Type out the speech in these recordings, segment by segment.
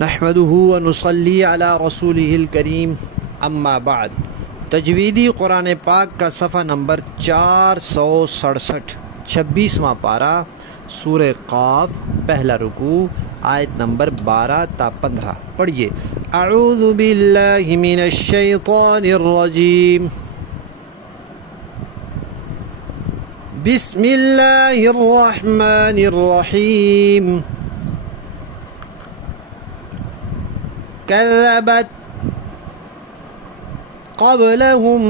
नहमदुहु व नुसल्ली अला रसूलिहिल करीम, अम्मा बाद। तजवीदी कुरान पाक का सफ़ा नंबर 467, 26वां पारा, सूरह क़ाफ, पहला रुकू, आयत नंबर 12 ता 15। पढ़िए। अऊज़ु बिल्लाहि मिनश शैतानिर रजीम, बिस्मिल्लाहिर रहमानिर रहीम। कज़्ज़बत क़ब्लहुम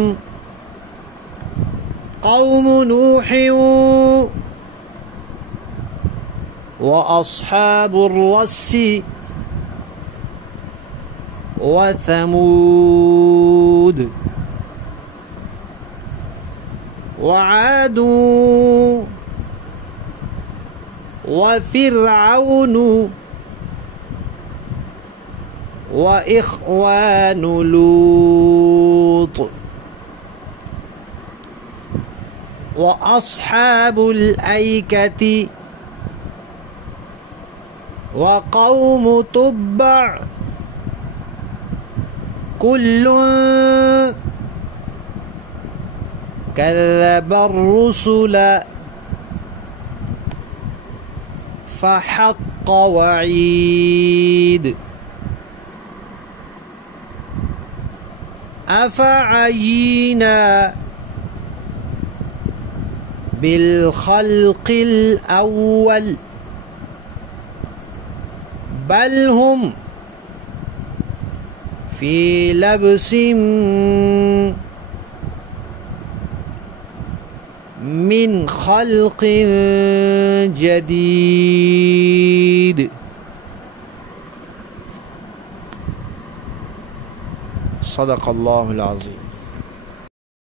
क़ौम नूहिन व अस्हाबुर रस्सी व समूद व आदुन व फ़िरऔनु व इख़्वानु लूत व अस्हाबुल ऐकति व क़ौम तुब्बअ कुल्लुन कज़्ज़बर रुसुल फ़हक़्क़ वईद। अफ़अयीना बिलख़ल्क़िल अव्वल बल हुम फ़ी लब्सिन मिन ख़ल्क़िन जदीद। सदक़ल्लाहुल अज़ीम।